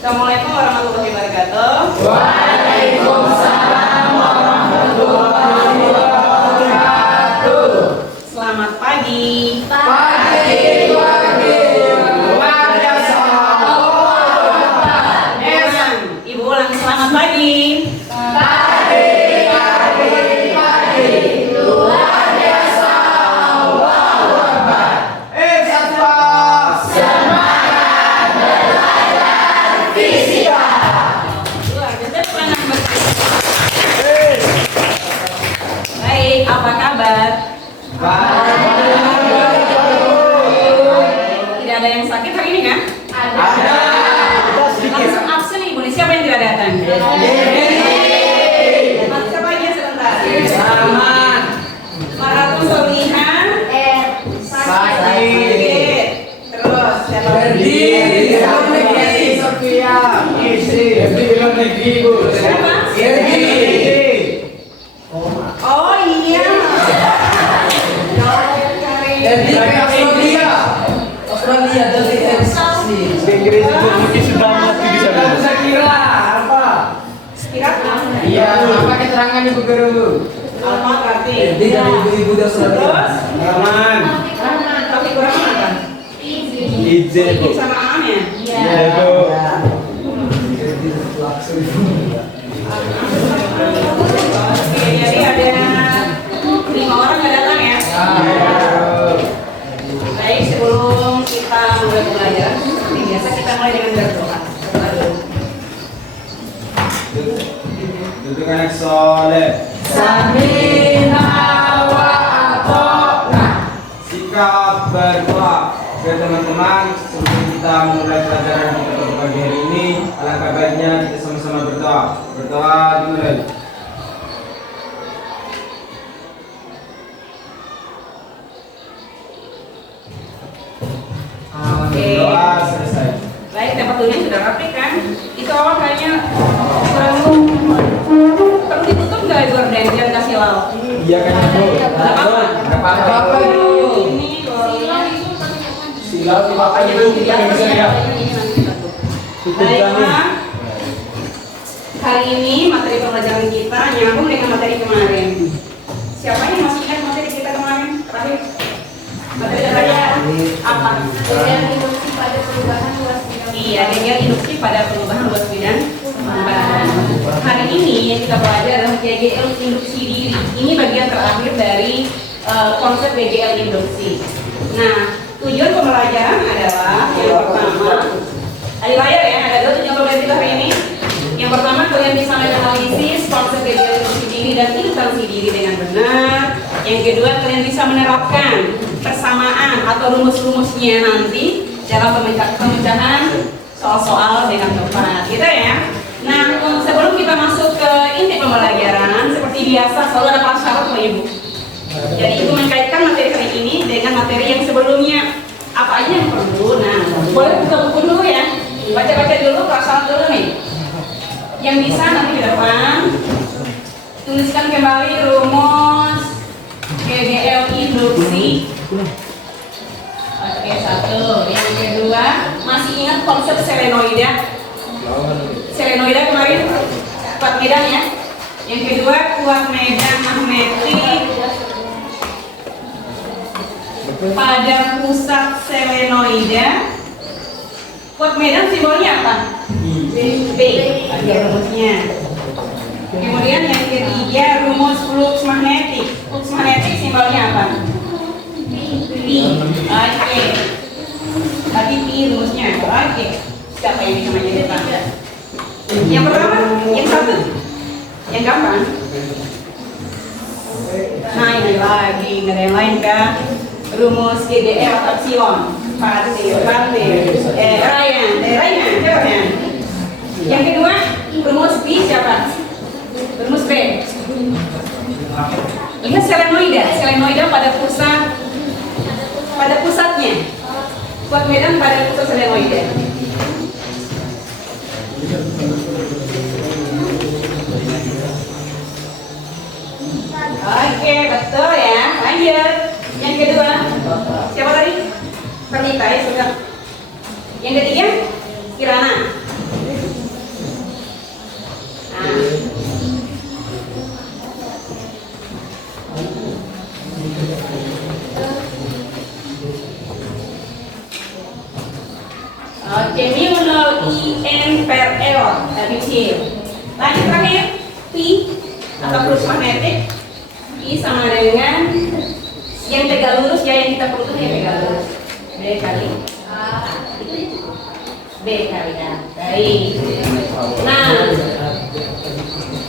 Assalamualaikum warahmatullahi wabarakatuh. Waalaikumsalam warahmatullahi wabarakatuh. Selamat pagi. Pagi. Luar biasa. Ibu ulang selamat pagi. Pagi. Luar biasa. Allahu Akbar. Satu. Semangat belajar fisika. Luar biasa pernah Baik, apa kabar? Tidak ada yang sakit hari ini kan? Ada. Langsung absen ibu nih. Siapa yang tidak datang? Siapa aja sebentar? Aman. Maratus Solihan. Sakit. Terus siapa lagi? Sofia. Siapa? Oh iya. Australia dari Inggris itu mungkin sudah mati di sana. Saya kira apa? Kira Iya, apa keterangan Ibu Guru? Alma berarti. Jadi dari ibu-ibu di Australia. Terus Aman. tapi kurang apa? Izin bu. Sama Am ya? Iya bu. Oke, jadi ada 5 orang nggak datang ya? Baik, sebelum kita mulai belajar, seperti biasa kita mulai dengan berdoa. Duduk anak soleh. Samina wa ata'na. Sikap berdoa. Oke teman-teman, sebelum kita mulai pelajaran kita pada pagi hari ini, alangkah baiknya kita sama-sama berdoa. Berdoa dimulai. Berdoa selesai. Baik, tempat duduknya sudah rapi kan? Itu awal kayaknya perlu ditutup nggak gorden biar nggak silau? Iya kan bu. Nggak apa-apa. Nggak apa-apa. Ini kalau Silau dipakai bu. Kita nggak bisa ya. Baiklah, hari ini materi pembelajaran kita nyambung dengan materi kemarin. Siapa yang masih ingat materi kita kemarin? Terakhir materi terakhir apa? Induksi pada perubahan luas bidang. Iya, gejala induksi pada perubahan luas bidang pembahasan. Hari ini yang kita belajar adalah GGL induksi diri. Ini bagian terakhir dari konsep GGL induksi. Nah, tujuan pembelajaran adalah yang pertama, ada layar ya, ada 2 tujuan pembelajaran kita hari ini. Yang pertama, kalian bisa menganalisis konsep GGL induksi diri dan induksi diri dengan benar. Yang kedua, kalian bisa menerapkan persamaan atau rumus-rumusnya nanti dalam pemecahan soal-soal dengan tepat, gitu ya. Nah, sebelum kita masuk ke inti pembelajaran, seperti biasa selalu ada prasyarat loh ibu. Jadi ibu mengkaitkan materi hari ini dengan materi yang sebelumnya. Apa aja yang perlu? Nah, boleh buka buku dulu ya. Baca-baca dulu prasyarat dulu nih. Yang bisa nanti di depan tuliskan kembali rumus GGL induksi. Oke, 1. Yang kedua, masih ingat konsep selenoida? Selenoida kemarin kuat medan ya. Yang kedua, kuat medan magnetik pada pusat selenoida. Kuat medan simbolnya apa? B. Ada rumusnya. Kemudian yang ketiga, rumus flux magnetik. Flux magnetik simbolnya apa? Pi. Oke. Tapi pi rumusnya. Oke. Siapa yang bisa menjadikan? Yang pertama, yang satu, yang gampang. Nah ini lagi, nggak ada yang lain kan? Rumus GDR atau Epsilon. Pasir, Ryan, siapa ya? Yang kedua, rumus B siapa? Rumus B. Ingat selenoida pada pusatnya. Kuat medan pada pusat selenoida. Oke, betul ya. Lanjut. Yang kedua, siapa tadi? Pernita ya sudah. Yang ketiga, Kirana. in per error kecil. Lanjut terakhir, P atau flux magnetik. I sama dengan yang tegak lurus ya, yang kita perlu yang tegak lurus. B kali A, B kali A. Baik. Nah,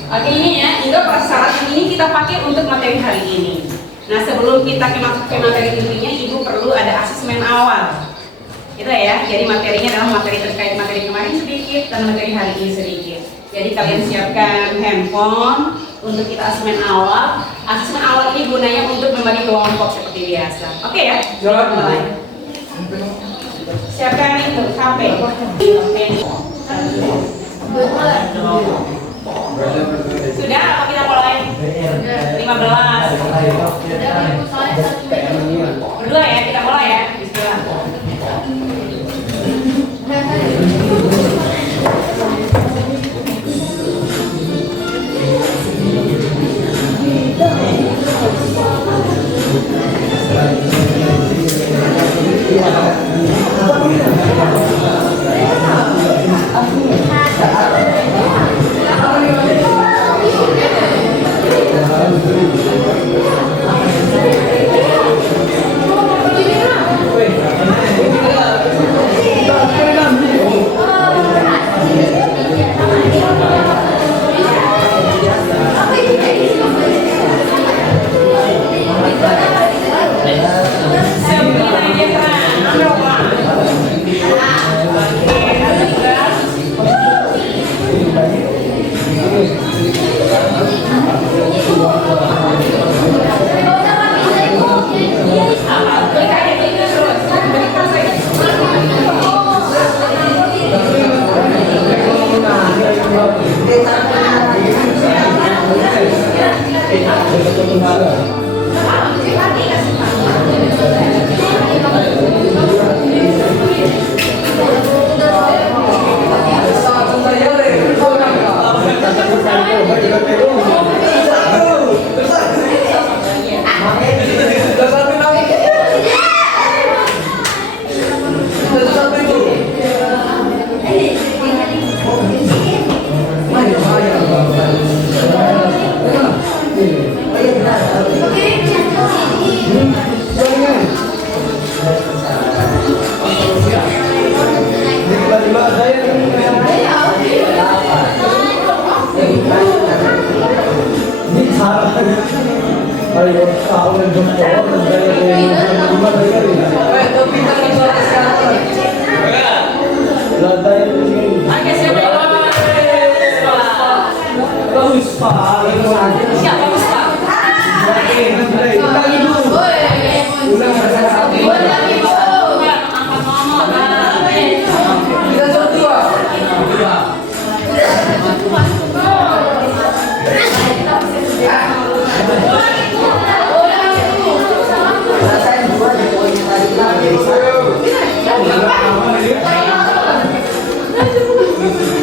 oke ini ya, Indo prasyarat ini kita pakai untuk materi hari ini. Nah sebelum kita masuk ke materi intinya, Ibu perlu ada asesmen awal. Gitu ya, jadi materinya adalah materi terkait materi kemarin sedikit dan materi hari ini sedikit. Jadi kalian siapkan handphone untuk kita asesmen awal. Asesmen awal ini gunanya untuk membagi kelompok seperti biasa. Oke ya? Mulai. Siapkan itu HP. Sudah? Apa kita mulai? 15. Berdua ya, kita mulai ya. Bismillah.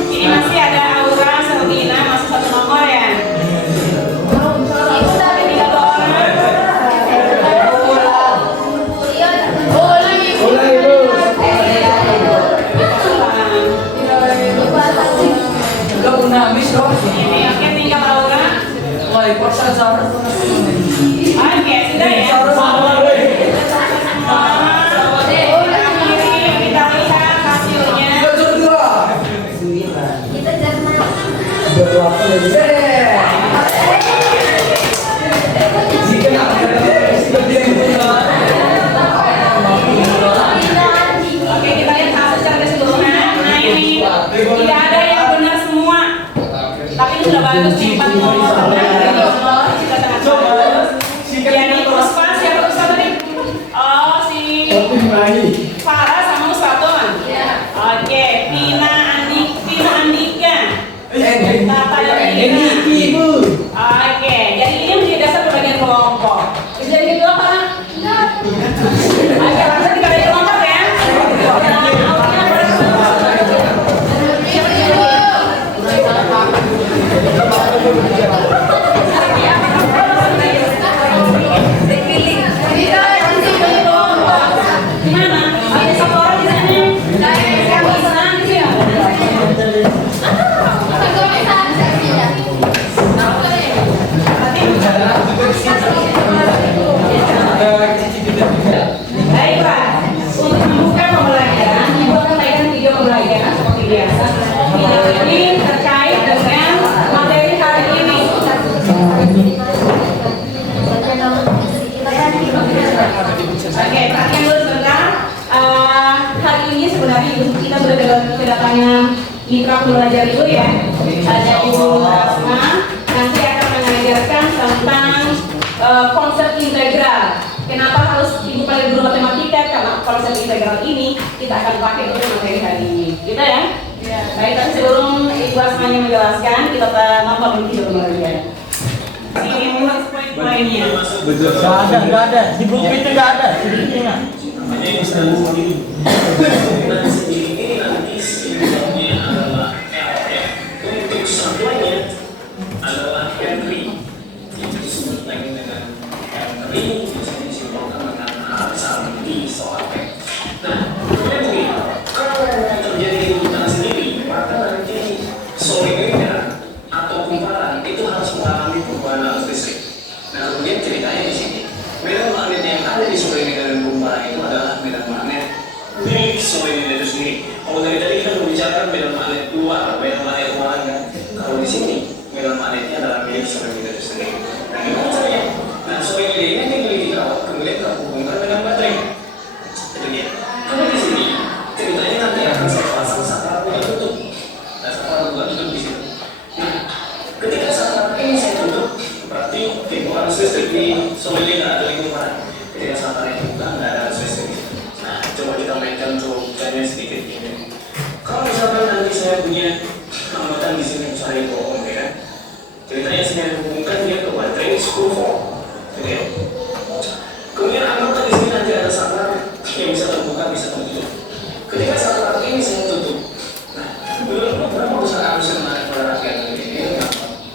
Ini masih ada Aura, Selvina, masih satu nomor ya. Oke, kita lihat hasil secara keseluruhan. Nah ini tidak ada yang benar semua, tapi ini sudah bagus nih 4 nomor. Kita sangat bagus. Jadi Puspa siapa Puspa tadi? Oh si Farah sama Ustadon. Oke, Tina Andika. Tata dan Ina. Oke, jadi ini menjadi dasar pembagian kelompok. Jadi kedua apa? Oke, langsung kita bagi kelompok ya. Gimana? Ada satu orang di sini? Bisa gitu ya? Kenapa harus ibu panggil guru matematika? Karena konsep integral ini kita akan pakai untuk materi hari ini. Gitu ya? Ya. Baik, tapi sebelum Ibu Asmanya menjelaskan, kita nampak dulu kemudian. Ini poin-poinnya. Nggak ada. Di buku itu nggak ada. Sedikitnya. Adalah Henry, itu disebut lagi dengan Henry, biasanya disimpulkan dengan Alexander soal P. Nah, kemudian begini, kalau terjadi urutan sendiri, maka nanti solider atau kumparan itu harus mengalami perubahan arus listrik. Nah, kemudian ceritanya di sini, medan magnet yang ada di solider dan kumparan itu adalah medan magnet milik solider itu sendiri. Kalau dari tadi kita membicarakan medan magnet luar, medan magnet luar kan? Kalau di sini medan magnetnya adalah milik solider itu sendiri. Nah, gimana caranya? Nah, solider ini tinggal dirawat, kemudian terhubungkan dengan baterai. Itu dia. Kalau di sini ceritanya nanti akan saya pasang saklar bukan tutup. Nah, saklar bukan tutup di situ. Nah, ketika saklar ini saya tutup, berarti pintu arus listrik di solider atau di kumparan. Ketika saklar ini buka, nggak ada arus listrik. Nah, coba kita mainkan cobanya sedikit ini. Kalau misalkan nanti saya punya anggota di sini misalnya bohong ya kan, ceritanya saya hubungkan dia ke baterai 10 volt, gitu ya. Kemudian anggota di sini nanti ada saklar yang bisa terbuka, bisa tertutup. Ketika saklar ini saya tutup, nah, berapa besar arus yang naik pada rakyat ini?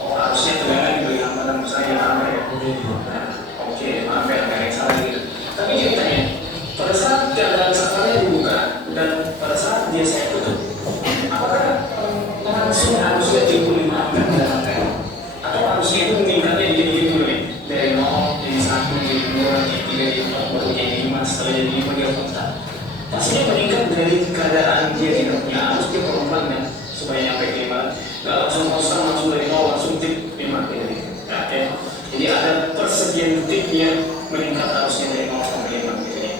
Oh, arusnya tegangan diberi hambatan misalnya apa ya? Nah, oke, maaf ya, agak salah gitu. Tapi ceritanya, pada saat keadaan saklarnya dibuka dan pada saat dia saya tutup, apakah langsung harusnya 75 ampere dan ampere atau harusnya itu meningkatnya jadi gitu nih, dari 0 jadi 1 jadi 2 jadi 3 jadi 4 baru jadi 5 setelah jadi 5 dia kontak. Pastinya meningkat dari keadaan dia tidak punya arus, dia pelan kan supaya nyampe ke 5, nggak langsung kosong langsung dari 0 langsung tip 5 gitu nih. Oke, jadi ada persediaan detik yang meningkat arusnya dari 0 sampai 5 gitu ya.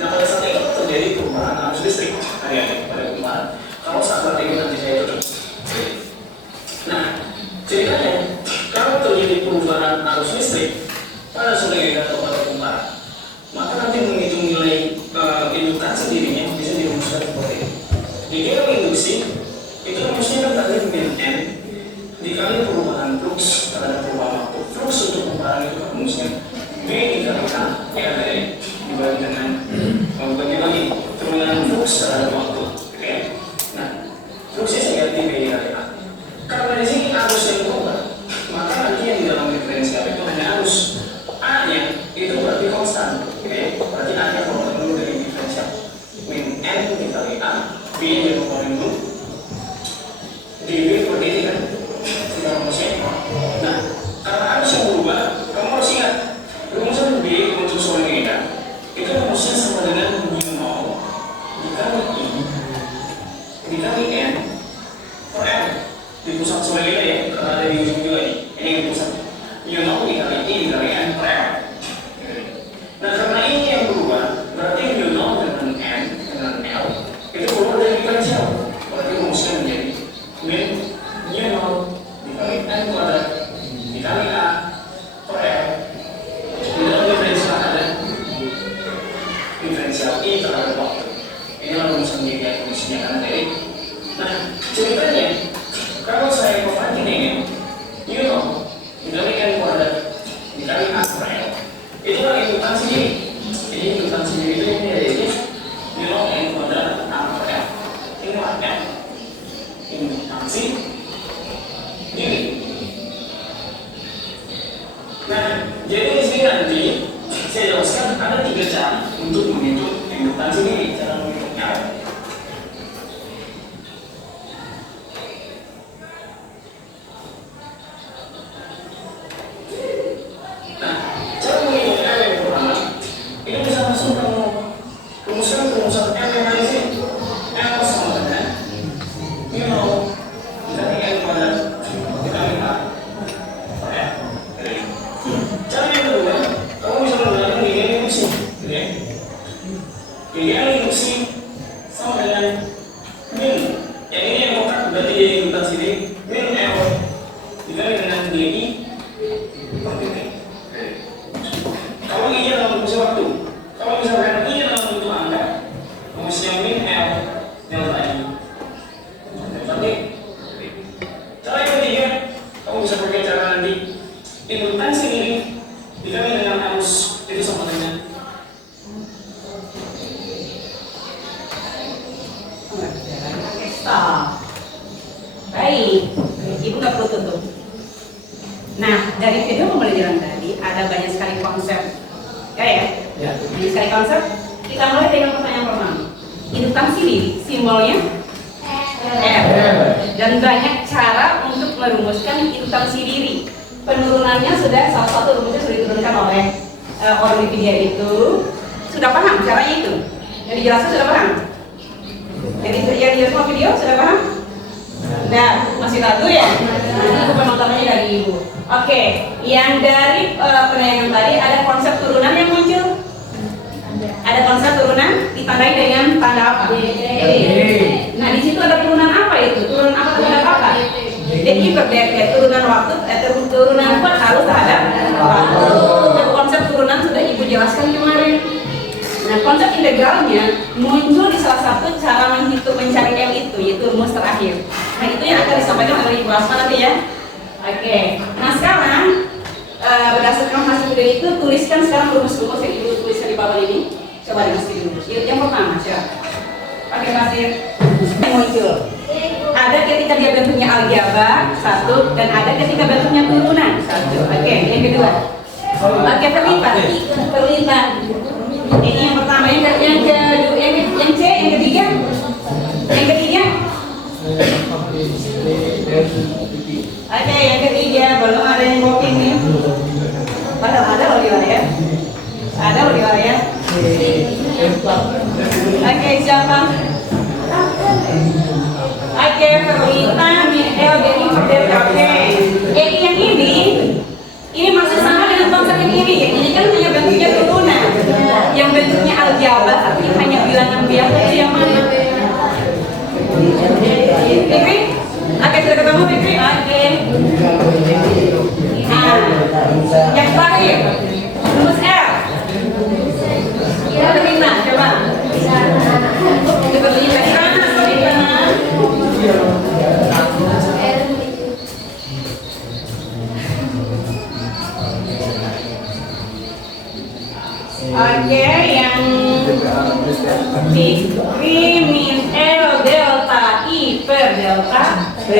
Nah, pada saat itu terjadi perubahan arus listrik pada kumparan. Kalau saklar ini nanti saya tutup. Nah, ceritanya kalau terjadi perubahan arus listrik pada solider atau pada kumparan, maka nanti menghitung nilai induksi dirinya bisa dirumuskan seperti ini. Jadi kalau induksi itu rumusnya kan tadi min n dikali perubahan flux terhadap perubahan waktu. Flux untuk kumparan itu rumusnya b dikali a dibagi dengan bagi perubahan flux terhadap waktu. Oke. Nah, fluxnya saya ganti b dikali a. Karena di sini arus yang berubah, maka nanti yang di dalam diferensial itu hanya arus. A-nya itu berarti konstan, oke? Berarti A-nya komponen dulu dari diferensial. Min n dikali A, B-nya komponen dulu. dB per dt kan? Kita rumusnya. Nah, karena arus yang berubah, kamu harus ingat rumusan B untuk solider itu rumusnya sama dengan mu0 dikali I dikali n per m. Di pusat solider ya, karena ada di ujung juga nih. Ini di pusat. mu0 dikali I dikali n per m. Nah, karena ini yang berubah, berarti mu0 dengan n dengan l itu keluar dari diferensial. Berarti rumusnya menjadi min mu0 dikali n kuadrat dikali a per m. Di dalam diferensial ada diferensial I terhadap waktu. Inilah rumusan dia rumusnya karena dari. Nah, ceritanya kalau saya membanding dengan dikali n kuadrat dikali a per l, itulah indukan sendiri. Jadi indukan sendiri itu ini yaitu n kuadrat a per l. Inilah l indukansi diri. Nah, jadi di sini nanti saya jelaskan ada 3 cara untuk menghitung indukansi diri. Cara menghitungnya. Rumuskan L yang ada di sini. L sama dengan mu0 dikali n kuadrat dikali a per l. Cara yang kedua, kamu bisa menggunakan ginian induksi, gitu ya. Ginian induksi sama dengan min. Yang ini yang kotak berarti jadi indukan sini. Min L dikali dengan di per dt. Kalau ini dalam fungsi waktu. karena nanti timbulkan sendiri jika dengan arus itu sama dengan Stop. Baik, Ibu nggak perlu tutup. Nah, dari video pembelajaran tadi ada banyak sekali konsep, ya? Banyak sekali konsep. Kita mulai dengan pertanyaan pertama. Induksi diri, simbolnya R. Dan banyak cara untuk merumuskan induksi diri. Penurunannya sudah salah satu rumusnya sudah diturunkan oleh orang Wikipedia itu. Sudah paham caranya itu? Yang dijelaskan sudah paham? Yang dijelaskan sama video sudah paham? Nah, masih ragu ya? Nanti penontonnya dari Ibu. Oke, yang dari penayangan tadi ada konsep turunan yang muncul. Ada konsep turunan ditandai dengan tanda apa? Nah, di situ ada turunan apa itu? Turunan apa terhadap apa? Jadi berderet turunan waktu, turunan kuat harus terhadap waktu. Nah, konsep turunan sudah Ibu jelaskan kemarin. Nah, konsep integralnya muncul di salah satu cara menghitung mencari L itu, yaitu rumus terakhir. Nah, itu yang akan disampaikan oleh Ibu Asma nanti ya. Oke, nah sekarang berdasarkan hasil video itu tuliskan sekarang rumus-rumus yang Ibu tuliskan di bawah ini. Coba dimasukin dulu. Yang pertama, coba pakai pasir yang muncul. Ada ketika dia bentuknya aljabar satu, dan ada ketika bentuknya turunan satu. Oke, yang kedua. Oke, terlibat. Ini yang pertama, yang kedua, yang C, yang ketiga. Yang ketiga. Oke, yang ketiga, belum ada yang booking nih. Padahal ada loh di ya. Ada loh di ya. Oke, siapa? Oke, Perlita, L, jadi oke. Yang ini masih sama dengan konsep yang ini. Ini kan hanya bentuknya turunan. Yang bentuknya aljabar, artinya hanya bilangan biasa itu yang mana? Fikri? Oke, sudah ketemu Fikri? Oke. Nah, yang terakhir, rumus L. Kita Perlita, coba. Perlita, Oke, yang Fikri min L delta I per delta B.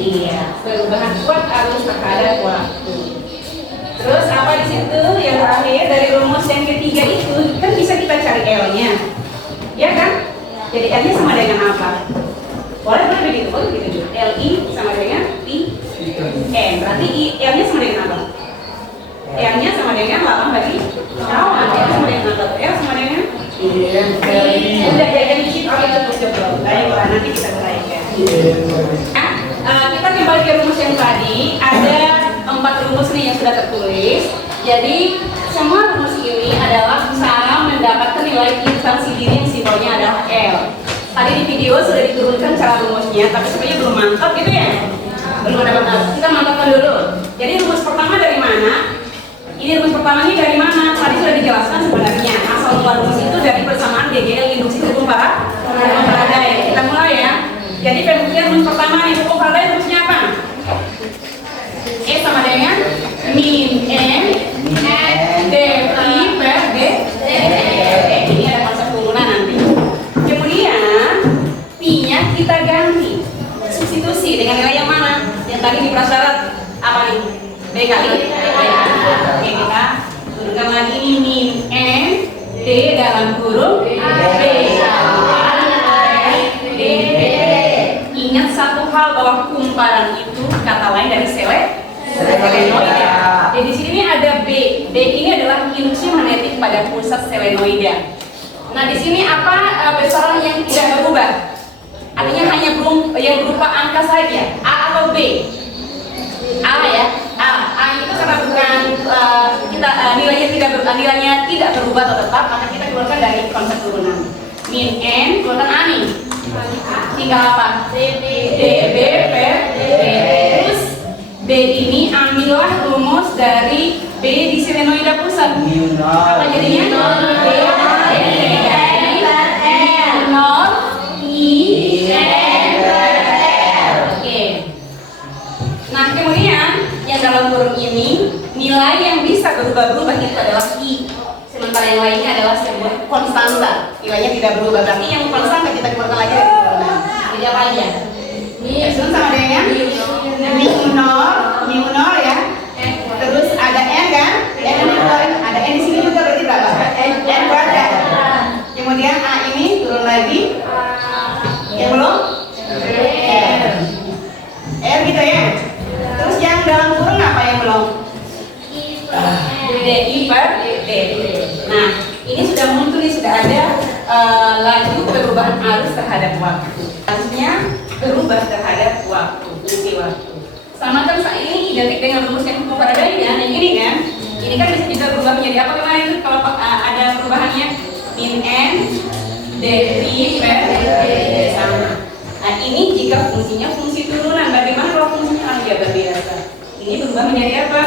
Iya, perubahan kuat arus terhadap waktu. Terus apa di situ? Yang terakhir dari rumus yang ketiga itu kan bisa kita cari L-nya, ya kan? Jadi L-nya sama dengan apa? Boleh begitu, boleh begitu. L-I sama dengan I-N. Berarti L-nya sama dengan apa? L-nya sama dengan 8 bagi kawan. L sama dengan apa? L sama dengan udah jadi sheet itu terus baiklah, nanti kita uraikan. Kita kembali ke rumus yang tadi. Ada 4 rumus nih yang sudah tertulis. Jadi semua rumus ini adalah cara mendapatkan nilai instansi diri yang simbolnya adalah L. Tadi di video sudah diturunkan cara rumusnya, tapi sebenarnya belum mantap gitu ya. Belum ada mantap. Kita mantapkan dulu. Jadi rumus pertama dari mana? Ini rumus pertama ini dari mana? Tadi sudah dijelaskan sebenarnya. Asal mula rumus itu dari persamaan GGL induksi hukum Faraday. Kita mulai ya. Jadi pemulihan rumus pertama nih, hukum Faraday rumusnya apa? E sama dengan min N dpi per d. Ini ada konsep turunan nanti. Kemudian pi-nya kita ganti, substitusi dengan nilai yang mana? Yang tadi di prasyarat apa nih? B kali. Oke, kita turunkan lagi ini min N D dalam kurung B. Ingat satu hal bahwa kumparan itu kata lain dari selenoida. Jadi di sini ada B. B ini adalah induksi magnetik pada pusat selenoida. Nah, di sini apa besaran yang tidak berubah? Artinya hanya yang berupa angka saja. A atau B? A ya. A itu karena bukan nilainya tidak berubah atau tetap, maka kita keluarkan dari konsep turunan. Min N keluarkan A nih. Tinggal apa? DB per D. Terus B ini ambillah rumus dari B di selenoida pusat. Apa jadinya? B nol I N. Oke. Nah, kemudian yang dalam nilai yang bisa berubah-ubah itu adalah I, sementara yang lainnya adalah sebuah konstanta, nilainya tidak berubah. Berarti yang konstanta kita keluarkan lagi dari turunan. Jadi apa aja? Sun sama dengan mu nol ya. Terus ada n kan? Ada n di sini juga berarti berapa? N kuadrat. Kemudian a ini turun lagi. Yang belum? R gitu ya. Terus yang dalam kurung apa yang belum? DI per D. Nah, ini sudah muncul nih, sudah ada laju perubahan arus terhadap waktu. Arusnya berubah terhadap waktu, fungsi waktu. Samakan saat ini identik dengan rumus yang hukum Faraday-nya. Yang ini kan, ini kan bisa berubah menjadi apa kemarin itu kalau ada perubahannya min n DI per D sama. Nah, ini jika fungsinya fungsi turunan. Bagaimana kalau fungsinya aljabar biasa? Ini berubah menjadi apa?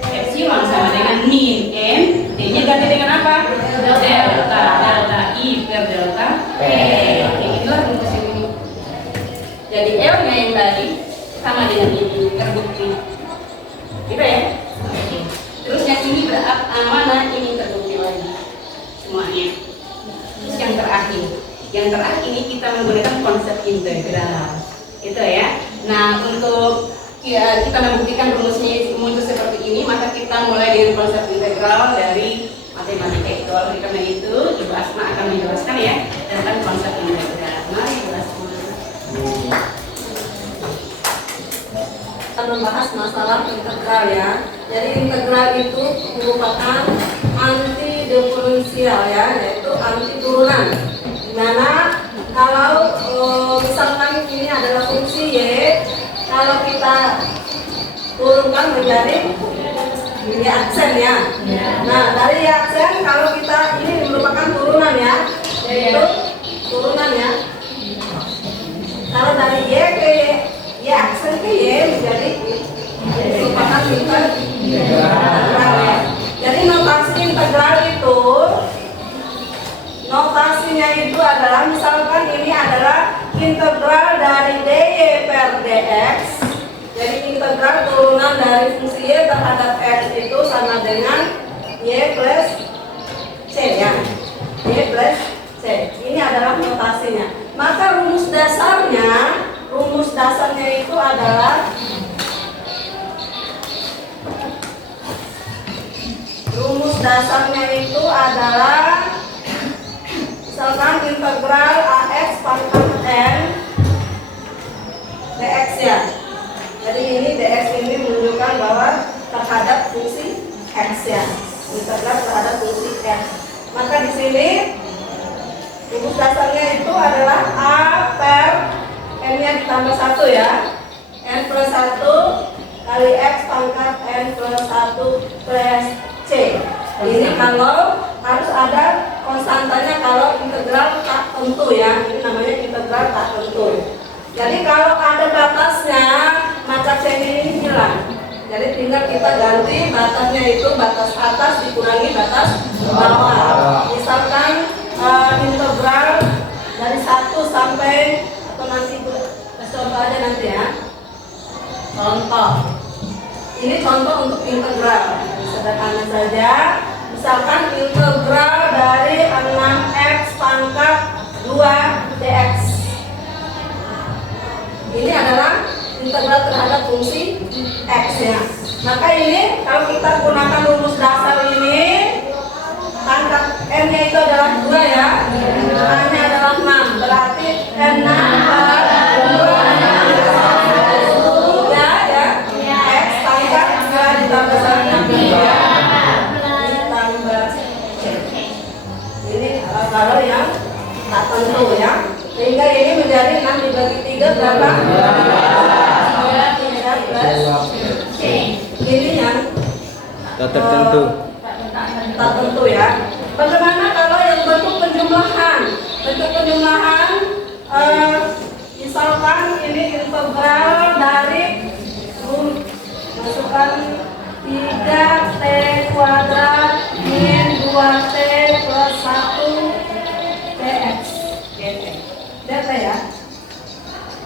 Epsilon sama dengan min n, d-nya ganti dengan apa? Delta I per delta P. Inilah rumus ini. Jadi L-nya yang tadi sama dengan ini, terbukti. Gitu ya? Terus yang ini mana? Ini terbukti lagi semuanya. Terus yang terakhir ini kita menggunakan konsep integral. Itu ya. Nah, untuk kita membuktikan rumusnya muncul seperti ini, maka kita mulai dengan konsep integral dari matematika itu. Oleh karena itu, Ibu Asma akan menjelaskan ya tentang konsep integral. Mari Ibu Asma. Kita membahas masalah integral ya. Jadi integral itu merupakan anti diferensial ya, yaitu anti turunan. Dimana kalau misalkan ini adalah fungsi y, kalau kita turunkan menjadi y aksen ya. Nah, dari y aksen kalau kita ini merupakan turunan ya, yaitu turunan ya. Kalau dari y ke y aksen ke y menjadi merupakan integral ya. Jadi notasi integral itu, notasinya itu adalah misalkan ini adalah integral dari dy per dx. Jadi integral turunan dari fungsi y terhadap x itu sama dengan y plus c ya. Y plus c. Ini adalah notasinya. Maka rumus dasarnya itu adalah misalkan integral ax pangkat n dx ya. Jadi ini dx ini menunjukkan bahwa terhadap fungsi x ya, integral terhadap fungsi x. Maka di sini rumus dasarnya itu adalah a per n-nya ditambah 1 ya, n plus 1 kali x pangkat n plus 1 plus c. Ini kalau harus ada konstantanya kalau integral tak tentu ya, ini namanya integral tak tentu. Jadi kalau ada batasnya maka c ini hilang. Jadi tinggal kita ganti batasnya itu batas atas dikurangi batas bawah. Misalkan integral dari 1 sampai atau nanti contoh aja nanti ya. Contoh. Ini contoh untuk integral. Sederhana saja. Misalkan integral dari 6x pangkat 2 dx. Ini adalah integral terhadap fungsi x ya. Maka ini kalau kita gunakan rumus dasar ini, pangkat n-nya itu adalah 2 ya, a-nya adalah 6, berarti n6 per 2 ya, x pangkat 2 ditambah 1 ditambah c. Ini kalau yang tak tentu ya, sehingga ini menjadi 6 dibagi 3 berapa? 3 ini yang Tak tertentu. tak tentu ya. Bagaimana kalau yang bentuk penjumlahan? Bentuk penjumlahan misalkan ini integral dari masukkan 3t kuadrat min 2t plus 1 dx dt ya.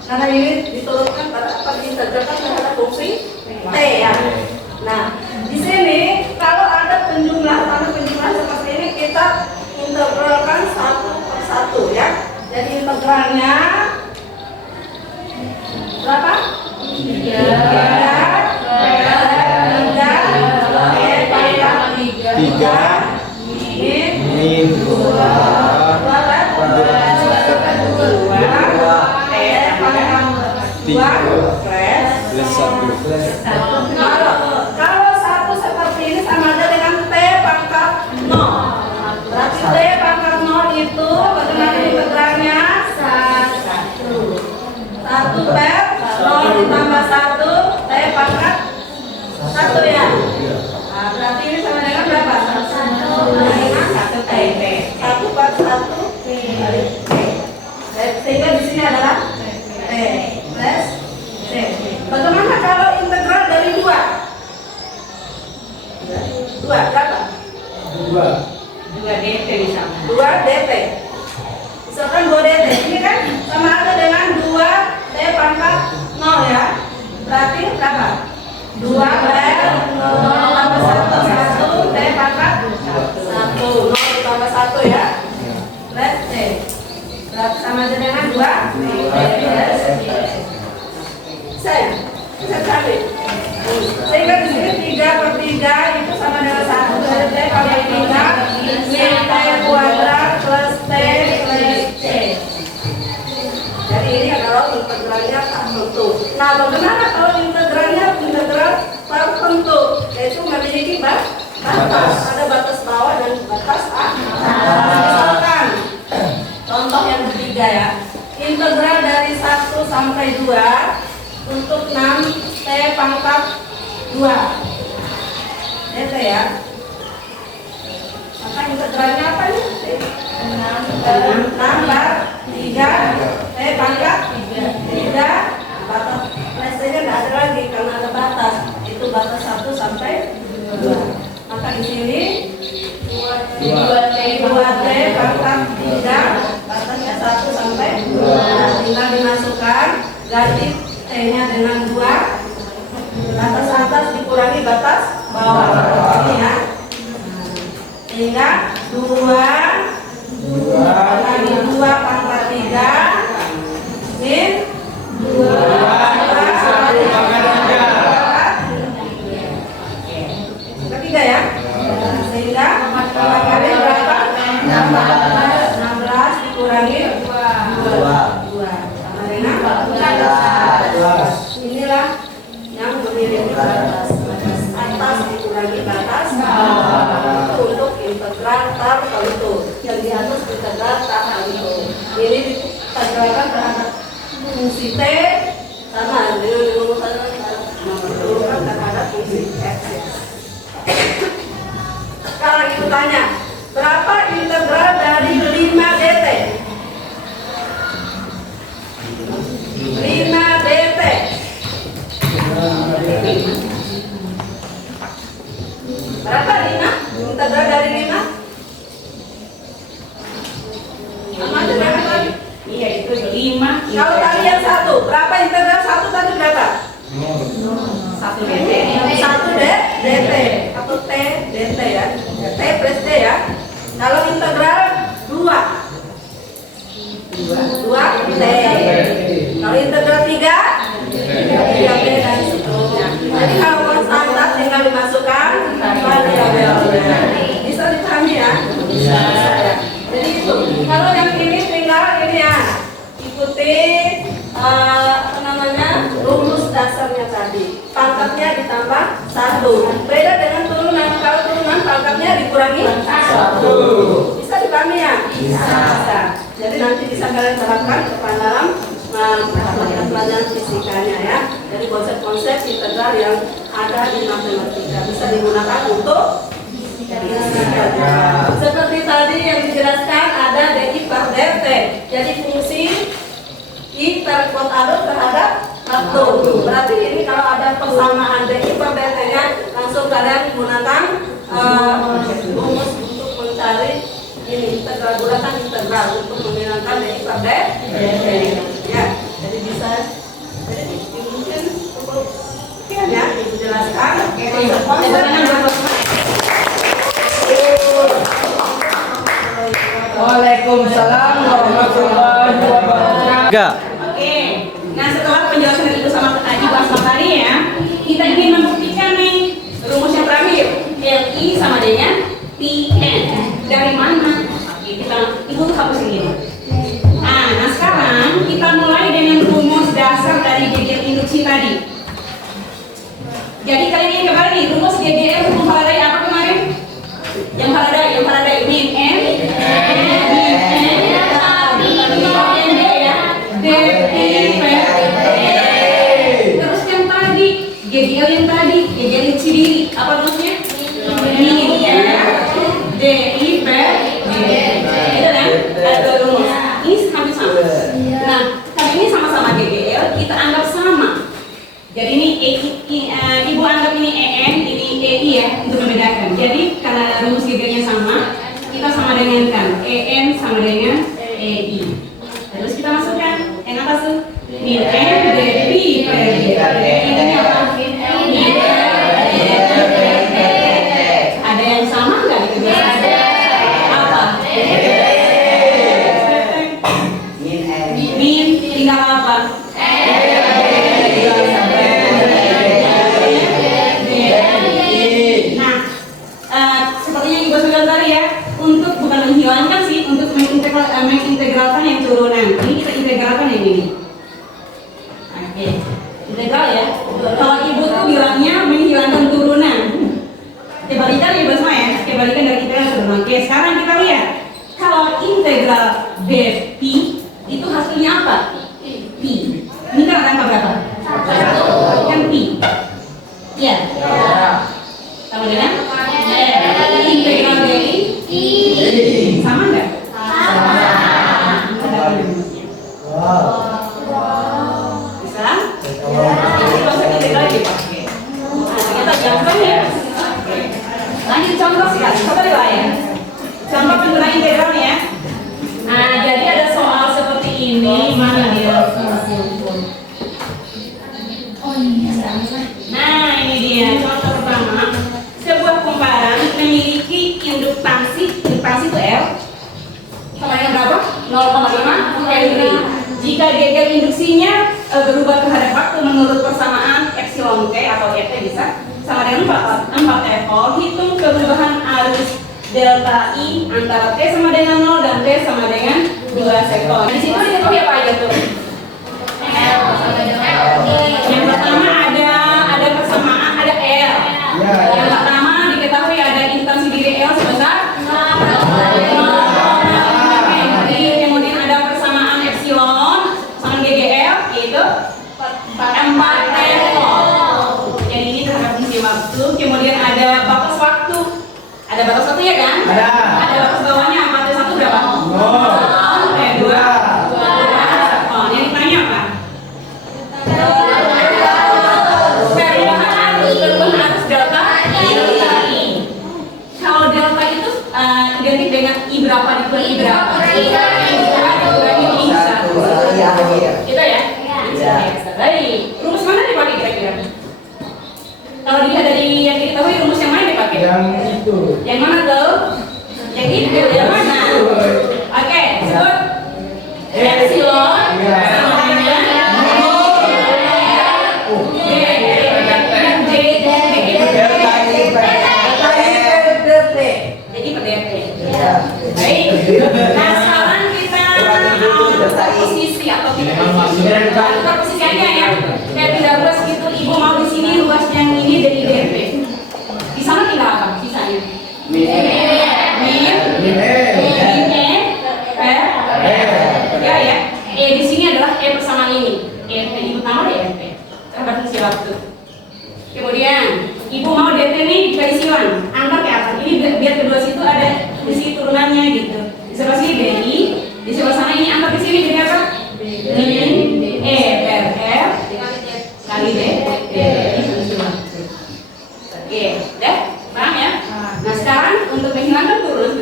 Karena ini diturunkan pada apa, diintegralkan terhadap fungsi t ya. Nah, di sini Nah, berarti ini sama dengan berapa? Satu. Satu TP. 1 per 1 kali T. Sehingga di sini adalah T plus C. Bagaimana kalau integral dari 2? 2 berapa? 2 DT misalnya. 2 dt. Misalkan 2 dt ini kan sama ada dengan 2 t pangkat 0 ya. Berarti berapa? 2 per 0 tambah 1 t pangkat 1. 0 ditambah 1 ya. Plus t. Berarti sama aja dengan 2 plus saya cari. Sehingga di sini 3 per 3 itu sama dengan 1 dari t kali 3 min t kuadrat plus t plus c. Jadi ini adalah integralnya tertentu. Nah, bagaimana kalau integralnya integral tertentu? Yaitu memiliki batas. Ada batas bawah dan batas atas. Misalkan contoh yang ketiga ya. Integral dari 1 sampai 2 untuk 6 t pangkat 2 dt ya. Maka integralnya apa nih? 6 per 3 t pangkat 3 batas plus-nya nggak ada lagi karena ada batas, itu batas 1 sampai 2. Maka di sini 2t pangkat 3 batasnya 1 sampai 2. Tinggal dimasukkan, ganti t-nya dengan 2, batas atas dikurangi batas bawah. Ini ya. Sehingga 2 kali 2 pangkat 3 min 2 kali 3 ketiga ya. Sehingga 2 kali berapa? 16 dikurangi 2 sama dengan 14. Inilah yang memiliki batas atas dikurangi batas bawah. Itu untuk integral tertentu. Yang di atas integral tertentu. Ini ditegralkan terhadap fungsi t sama dengan dirumuskan terhadap fungsi x. Sekarang itu tanya, berapa integral dari 5 dt? 5 dt. Berapa 5? Integral dari 5? Sama aja dengan tadi. Iya, itu 5. Kalau tadi yang 1, berapa integral 1 tadi berapa? 1 DT. 1 dt atau t dt ya. T plus t ya. Kalau integral 2 t. Kalau integral 3 t dan seterusnya. Jadi kalau konstanta tinggal dimasukkan variabelnya. Bisa dipahami ya? Bisa. Jadi itu. Kalau yang ini tinggal ini ya. Ikuti rumus dasarnya tadi. Pangkatnya ditambah 1. Beda dengan turunan. Kalau turunan pangkatnya dikurangi 1. Bisa dipahami ya? Bisa. Jadi nanti bisa kalian terapkan kepada dalam pelajaran fisikanya ya. Jadi konsep-konsep integral yang ada di matematika bisa digunakan untuk fisika. Seperti tadi yang dijelaskan ada dI per dt. Jadi fungsi I terkuat arus terhadap waktu. Berarti ini kalau ada persamaan dI per dt-nya langsung kalian menggunakan rumus untuk mencari ini integral, gunakan integral untuk menghilangkan dI per dt. Ya, jadi bisa. Jadi mungkin cukup sekian ya dijelaskan konsep-konsepnya. Waalaikumsalam warahmatullahi wabarakatuh. Oke. Nah, setelah penjelasan dari Ibu sama Haji Basma tadi ya, kita ingin membuktikan nih rumus yang terakhir. LI sama dengan PN. Dari mana? Oke, Ibu tuh hapus ini. Nah, sekarang kita mulai dengan rumus dasar dari GGL induksi tadi. Jadi kali ini kembali nih rumus GGL hukum Faraday apa kemarin? Yang Faraday min N GGL yang tadi, GGL sendiri, apa rumusnya? Lanjut contoh sekali, coba di layar. Contoh penggunaan integral nih ya. Nah, jadi ada soal seperti ini, mana dia? Nah, ini dia contoh pertama. Sebuah kumparan memiliki induktasi itu L sama dengan berapa? 0,5 Henry. Jika geger induksinya berubah terhadap waktu menurut persamaan epsilon T atau ET bisa sama dengan 4 ekor, hitung perubahan arus delta I antara T sama dengan 0 dan T sama dengan 2 sektor. Di situ diketahui apa aja tuh? Yang pertama ada persamaan, ada L. Yang pertama diketahui ada intensi diri L sebesar 0,5 Henry. Kemudian ada persamaan epsilon sama GGL yaitu 4 ekor. Jadi ini terhadap fungsi waktu. Kemudian ada batas waktu. Ada batas waktu ya kan? Ada. Ada batas bawahnya. Batas satu berapa? 2. Yang ditanya apa? Perubahan arus delta I. Kalau delta itu identik dengan I berapa dikurangi I berapa? Dikurangi I 1. Gitu ya? Baik. Rumus mana dipakai kira-kira? Kalau dilihat dari yang diketahui, rumus yang mana dipakai? Yang itu. Yang mana tuh? Yang itu, yang mana? Oke, sebut epsilon sama dengan jadi per DT. Baik. Nah, sekarang kita posisi atau kita posisi aja ya. Kayak tidak luas gitu. Ibu mau di sini luas yang ini dari DT. Di sana tinggal apa sisanya? Min ya ya. Di sini adalah persamaan ini. Ibu nama ya terhadap fungsi waktu. Kemudian ibu mau DT nih dikasih silang antar ke atas. Ini biar kedua situ ada di sini turunannya gitu. Di sebelah sini DI, di sebelah sana ini antar ke sini jadi apa? Min per F kali D. Ini fungsi waktu. Oke, deh, paham ya? Nah sekarang untuk menghilangkan turunan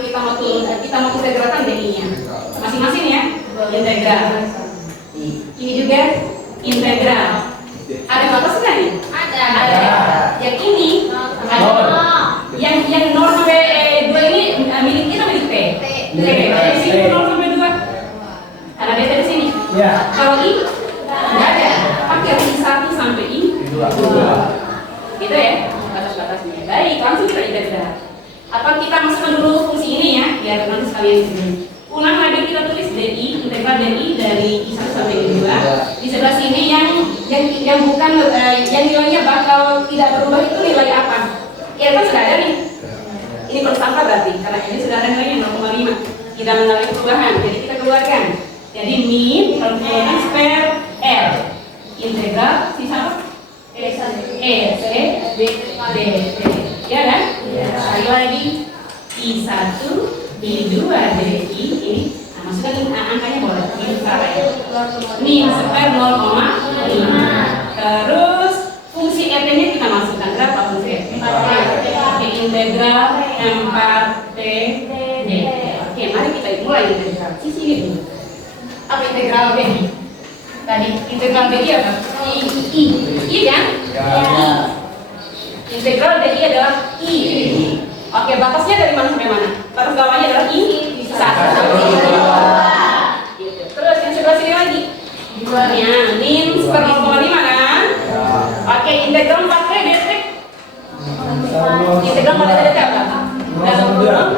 kita mau integralkan DI-nya masing-masing ya. Integral. Ini juga integral. Ada batas nggak nih? Ada. Yang ini yang 0 sampai 2 ini milik kita milik T. Di sini 0 sampai 2. Karena beta di sini. Kalau I nggak ada. Pakai I 1 sampai I 2. Gitu ya batas-batasnya. Baik, langsung kita integral. Atau kita masukkan dulu fungsi ini ya, biar nanti sekalian di sini. Ulang lagi kita tulis DI, integral DI dari I1 sampai I2. Di sebelah sini yang bukan yang nilainya bakal tidak berubah itu nilai apa? Ya kan sudah ada nih. Ini konstan berarti karena ini sudah ada nilainya 0,5. Tidak mengalami perubahan. Jadi kita keluarkan. Jadi min X per L integral sisa apa? C D ya kan? Sekali lagi I1 I2 DI ini masukkan angkanya boleh ini berapa ya? Min seper 0,5. Terus fungsi RT nya kita masukkan berapa fungsi RT? Integral 4T D. Oke, mari kita mulai integral sisi gitu. Apa integral B? Tadi integral DI apa? I kan? I. Integral DI adalah I. Oke, batasnya dari mana sampai mana? Batas bawahnya adalah I 1 sampai I 2. Gitu. Terus yang sebelah sini lagi. Ya, min per 0,5 kan? Oke, integral 4T dt. Integral 4T dt apa? Dalam kurung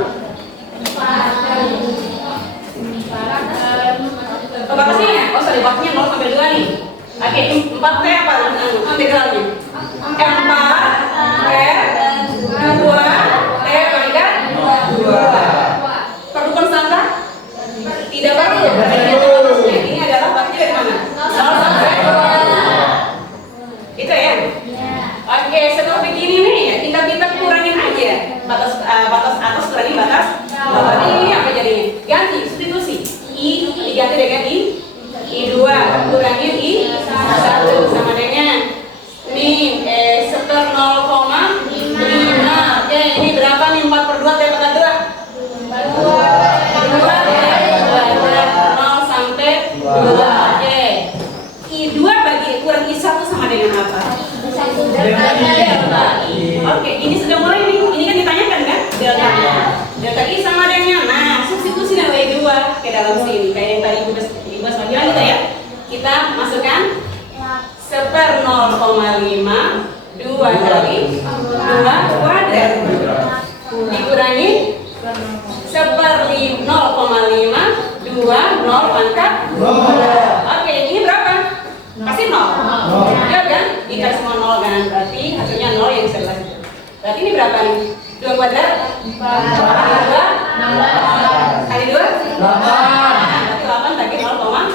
batasnya ya? Oh sorry, batasnya 0 sampai 2 nih. Oke, 4T apa integralnya? 4 per 2 T berikan 2. Perlu konstanta? Tidak perlu. Ini adalah batasnya dari mana? 0 sampai 2. Itu ya? Oke, setelah begini nih ya, tinggal kita kurangin aja batas atas kurangi batas bawah. Ini apa jadinya? Ganti, substitusi. I diganti dengan I2 kurangin I1 sama dengan min seper 0,5 Oke, ini berapa? Pasti 0. Ya kan? Jika semua 0 kan, berarti hasilnya 0 yang sebelah itu. Berarti ini berapa nih? 2 kuadrat? 4. Kali 2? 8. Berarti 8 bagi 0,5.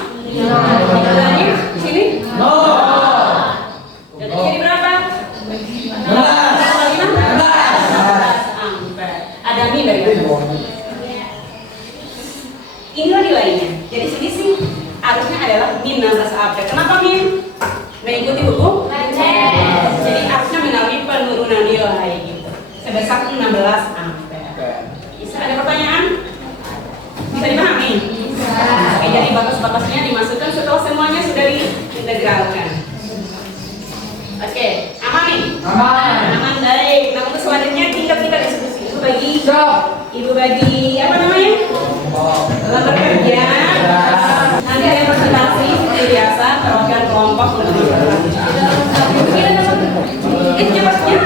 Lagi sini? 0. Jadi berapa? 11. Ada min dari atas. Inilah nilainya. Jadi sini sih harusnya adalah min 16 ampere. Kenapa min? Mengikuti hukum? Jadi harusnya mengalami penurunan nilai gitu. Sebesar 16 ampere. Bisa ada pertanyaan? Bisa dipahami? Oke, jadi batas-batasnya dimasukkan setelah semuanya sudah diintegralkan. Oke, aman nih? Aman, baik. Nah, untuk selanjutnya tinggal kita diskusi. Ibu bagi apa namanya? Lembar kerja. Nanti ada presentasi seperti biasa, perwakilan kelompok untuk cepatnya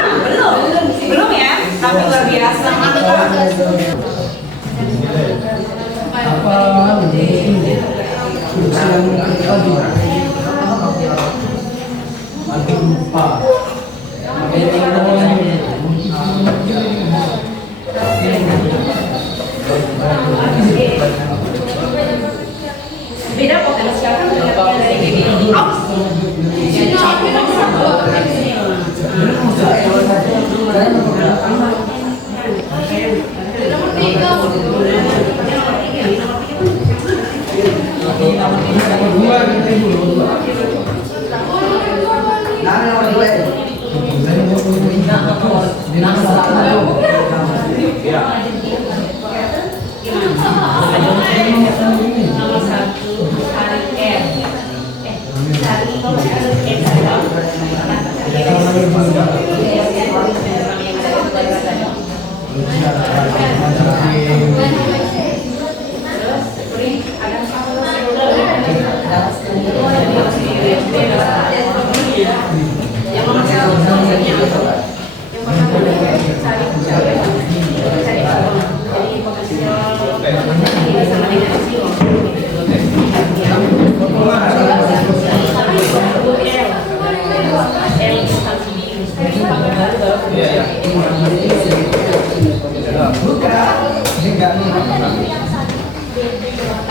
belum ya, tapi luar biasa. Nanti lupa. Beda potensial kan pengertian dari GBI. Nomor 1 tarik R. Yang nomor 1 konsepnya apa? Yang pertama cari jadi potensial ini sama dengan zero.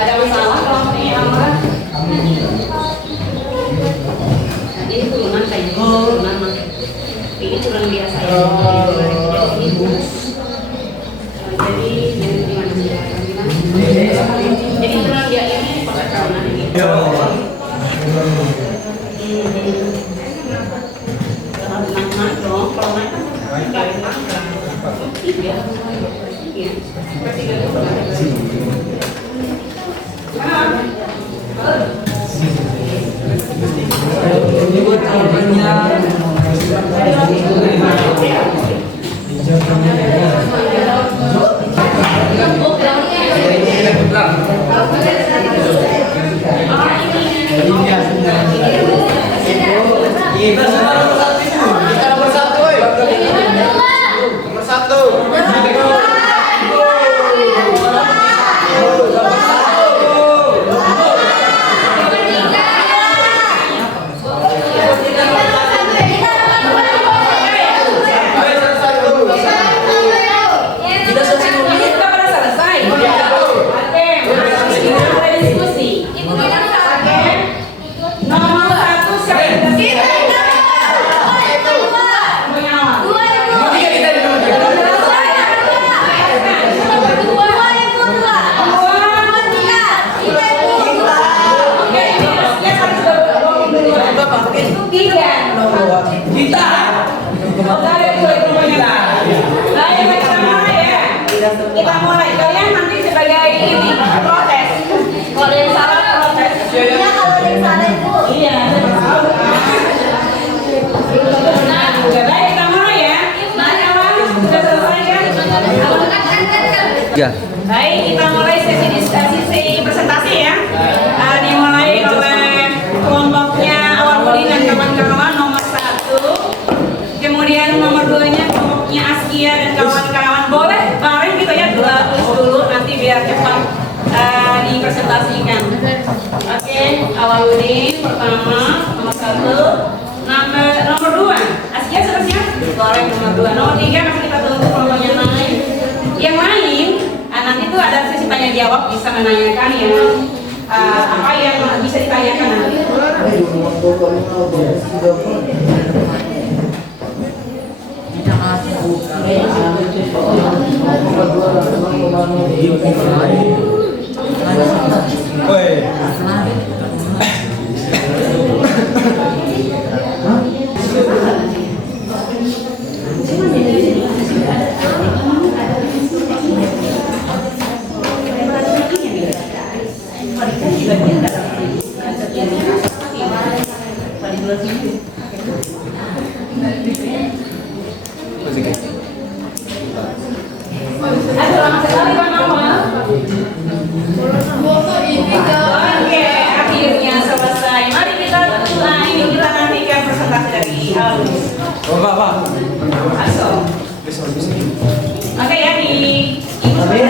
Ada masalah kalau punya amarah? Ini turunan kayak turunan ini turunan biasa ya. Jadi turunan dia ini pakai turunan ini. Naik dong, kalau naik kan tiga. Iya. Tiga itu kita mulai. Kalian nanti sebagai ini protes. Kalau ada yang salah protes. Iya, kalau ada yang salah itu. Iya. Nah, udah baik kita mulai ya. Mari awal sudah selesai kan? Ya. Baik, kita mulai sesi presentasi ya. Dimulai oleh kelompoknya Awal Budi dan kawan-kawan nomor 1. Kemudian nomor 2-nya kelompoknya Askia dan kawan-kawan. Boleh bareng gitu ya, tulis dulu nanti biar cepat dipresentasikan. Oke. Awaludin pertama, nomor 1. Nomor 2, Askia sudah siap? Korek nomor 2. Nomor 3 masih kita tunggu kelompoknya naik. Yang lain, nanti tuh ada sesi tanya jawab, bisa menanyakan yang apa yang bisa ditanyakan nanti. Oke, akhirnya selesai. Mari kita nantikan presentasi dari Alus. Oke ya di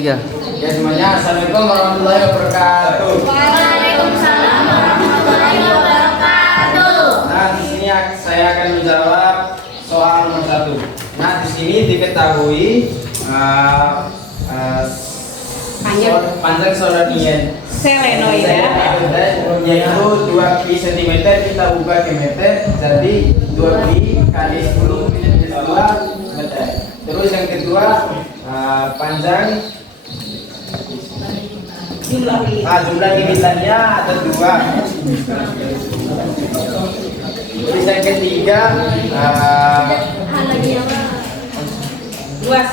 Iya. Ya semuanya, assalamualaikum warahmatullahi wabarakatuh. Waalaikumsalam warahmatullahi wabarakatuh. Nah, di sini saya akan menjawab soal nomor 1. Nah, di sini diketahui panjang solenoid selenoida. yaitu 2 pi cm kita ubah ke meter, jadi 2 pi kali 10 minus 2 meter. Terus yang kedua panjang jumlah gigitannya ada 2. Terus yang ketiga Luas.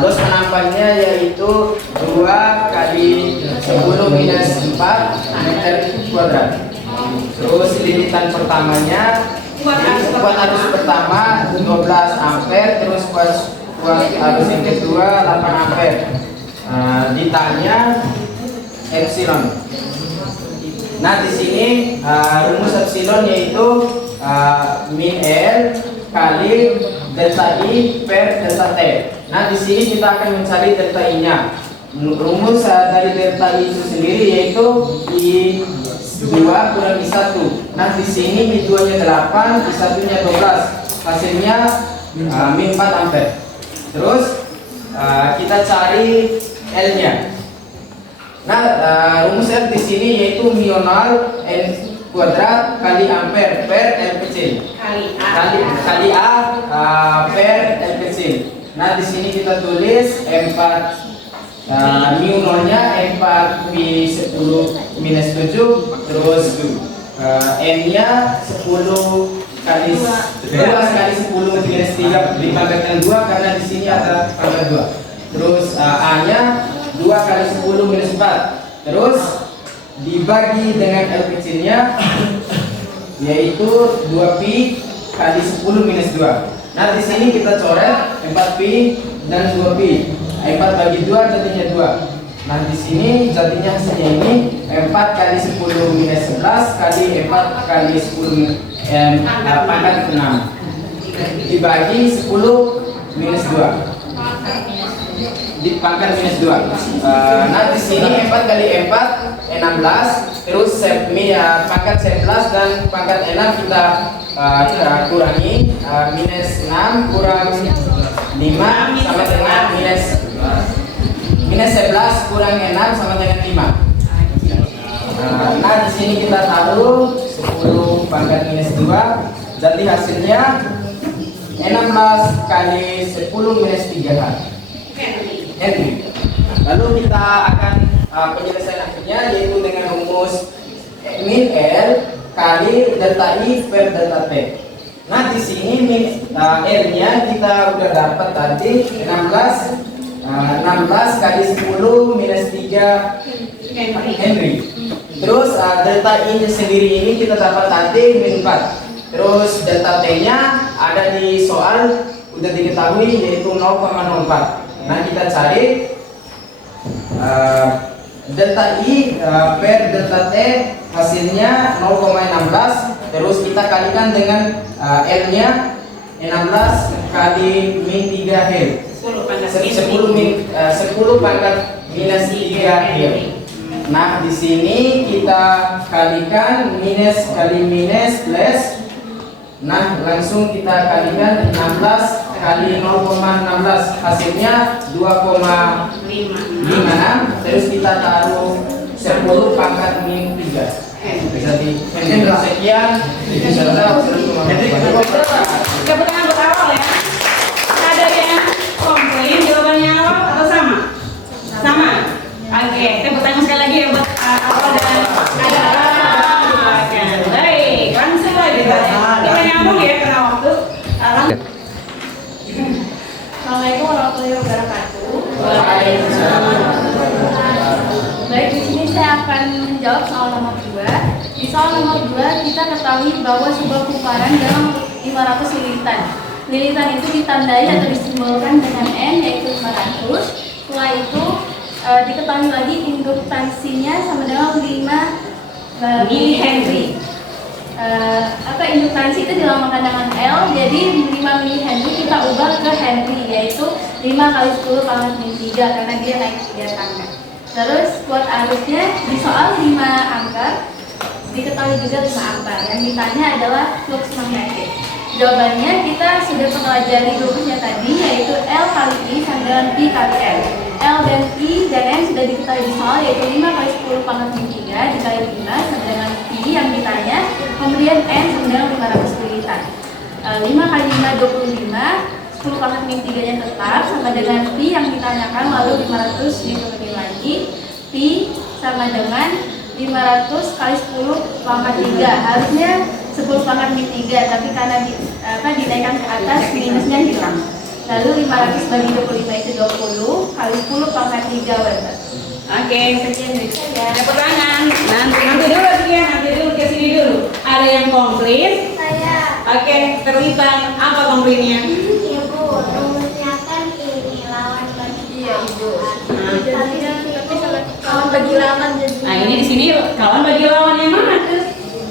luas penampannya yaitu 2 kali 10 minus 4 meter kuadrat. Terus limitan pertamanya, kuat arus pertama 12 ampere, terus kuat arus yang kedua 8 ampere. Ditanya epsilon. Nah, di sini rumus epsilon yaitu min L kali delta I per delta T. Nah, di sini kita akan mencari delta I-nya. Rumus dari delta I itu sendiri yaitu I2 kurang I1. Nah, di sini I2-nya 8, I1-nya 12. Hasilnya min 4 ampere. Terus kita cari L-nya. Nah, rumus L di sini yaitu mional N kuadrat kali ampere per L kecil. Kali A per L kecil. Nah, di sini kita tulis 4 mu nolnya 4 pi 10 minus 7, terus n-nya 10 kali 2 kali 10 minus 3 dibagi 2 karena di sini ada pangkat 2. Terus A-nya 2 kali 10 minus 4. Terus dibagi dengan L kecilnya yaitu 2 pi kali 10 minus 2. Nah, di sini kita coret 4 pi dan 2 pi. 4 bagi 2 jadinya 2. Nah, di sini jadinya hasilnya ini 4 kali 10 minus 11 kali 4 kali 10 pangkat 6 dibagi 10 minus 2 di pangkat minus 2. Nah, di sini 4 kali 4 16, terus pangkat 11 dan pangkat 6 kita kurangi, minus 6 kurang 5 sama dengan minus 11 kurang 6 sama dengan 5. Nah, di sini kita taruh 10 pangkat minus 2, jadi hasilnya 16 kali 10 minus 3 Henry. Lalu kita akan penyelesaian akhirnya yaitu dengan rumus min L kali delta I per delta T. Nah, di sini L-nya kita udah dapat tadi 16 kali 10 minus 3 Henry. Terus delta I-nya sendiri ini kita dapat tadi min 4. Terus delta T-nya ada di soal udah diketahui yaitu 0,04. Nah, kita cari delta I per delta T hasilnya 0,16. Terus kita kalikan dengan L-nya 16 kali min 3 L. 10 pangkat minus 3 L. Nah, di sini kita kalikan minus kali minus plus. Nah, langsung kita kalikan 16 kali 0,16, hasilnya 2,56. Terus kita taruh 10 pangkat min 3. Jadi sekian. Tepuk tangan buat awal ya. Ada yang komplain jawabannya awal atau sama? Sama. Oke, tepuk tangan sekali lagi ya buat awal dan ada. Baik, langsung lagi. Kita nyambung ya karena waktu. Assalamualaikum warahmatullahi wabarakatuh. Baik, di sini saya akan menjawab soal nomor 2. Di soal nomor 2 kita ketahui bahwa sebuah kumparan dalam 500 lilitan. Lilitan itu ditandai atau disimbolkan dengan N, yaitu 500. Setelah itu diketahui lagi induktansinya sama dengan 5 milihenry. Induktansi itu dilambangkan dengan L, jadi 5 milihenry kita ubah ke Henry, yaitu 5 kali 10 pangkat min 3 karena dia naik 3 tangga. Terus buat arusnya di soal 5 ampere diketahui juga 5 ampere. Yang ditanya adalah flux magnetik. Jawabannya kita sudah pelajari rumusnya tadi, yaitu L kali I sama dengan P kali N. L dan I dan N sudah diketahui di soal, yaitu 5 kali 10 pangkat min 3 dikali 5 sama dengan P yang ditanya, kemudian N sama dengan 500 lilitan. 5 kali 5 25, 10 pangkat min 3 nya tetap sama dengan P yang ditanyakan, lalu 500 diturunin lagi. P sama dengan 500 kali 10 pangkat 3, harusnya 10 pangkat min 3, tapi karena dinaikkan ke atas minusnya hilang. Lalu 500 bagi 25 itu 20 kali 10 pangkat 3 Weber. Oke, Sekian dari saya. tepuk tangan. Nanti dulu sekian, nanti dulu ke sini dulu. Ada yang komplain? Saya. Oke, terlibat apa komplainnya? Ibu, rumusnya kan ini lawan bagi. Iya, Ibu. Kawan bagi lawan jadi. Nah, ini di sini kawan bagi lawan yang mana tuh?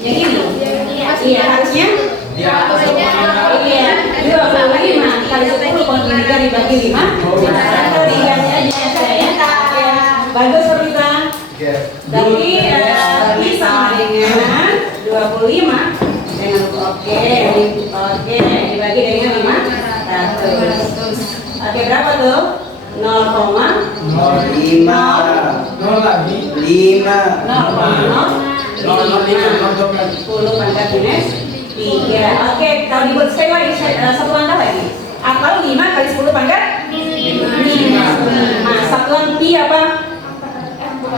Yang ini? Iya, harusnya. Iya, 25 kali 10 pangkat 3 dibagi 5. Atau 3-nya aja ya. Bagus Rita. Jadi ini sama dengan 25 dengan oke dibagi dengan 500. Oke, berapa tuh? 0,05 Nol lagi. 10 pangkat minus 3. Oke, kalau dibuat sekali lagi satu langkah lagi. Atau 5 kali 10 pangkat minus 5. Satuan pi apa? W.